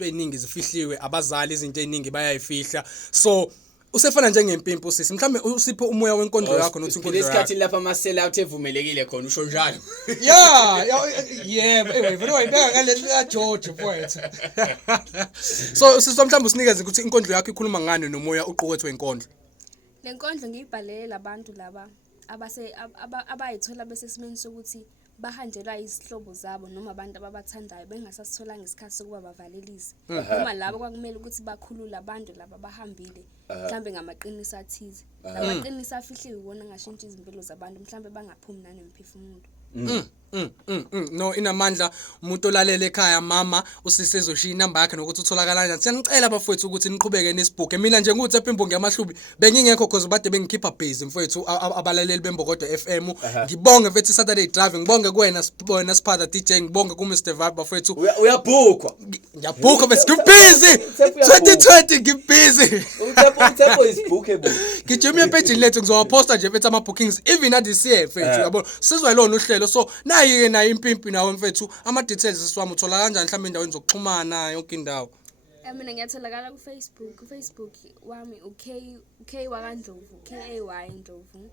eziningi zifihliwe abazali izinto eziningi bayayifihla so usefana njengempimpo sisi mhlambe usipho umoya wenkondlo yakho nothi inkondlo yakho isikhathi lapha ama sell out evumelekile khona usho njalo yeah vele wayibeka ngale George mfowethu so sisi mhlambe usinikeze ukuthi inkondlo yakho ikhuluma ngani nomoya uqukethwe inkondlo lenkondlo ngiyibhalele labantu laba abayithola bese simeni sokuthi bahanjelwa izihlobo zabo noma abantu ababathandayo bengasasitholanga isikhathi sokuba bavalelise uma labo kwakumele ukuthi bakhulule abantu laba bahambile mhlambe ngamaqiniso athize lamaqiniso afihliwe ubona ngashintsha izimpilo zabantu mhlambe bangaphumi nanemphefumulo no inamandla umuntu olalele ekhaya mama usise ezoshiya inamba yakhe nokuthi utholakala kanjani siyanicela bafowethu ukuthi niqhubeke nesibhuke mina nje nguthi ephimbo ngiyamahlubi bengingekho cause bade bengikhipha busy mfowethu abalaleli bembokodo FM ngibonge mfethu Saturday driving ngibonge kuwena sibona Siphatha DJ ngibonge ku Mr Vibe bafowethu uyabhukwa ngiyabhuka bese ngibusy 2020 ngibusy uThepho is bookable ngijimye page lethu ngizowaposta nje mfethu ama bookings even at this year mfethu yabo sizwa lona uhlelo so nayi nayo impimpi nawe mfethu ama details siwami uthola kanjani mhlawumbe indawo zokuxhumana yonke indawo mina ngiyatholakala ku Facebook wami UK wakandlovu KAY Ndlovu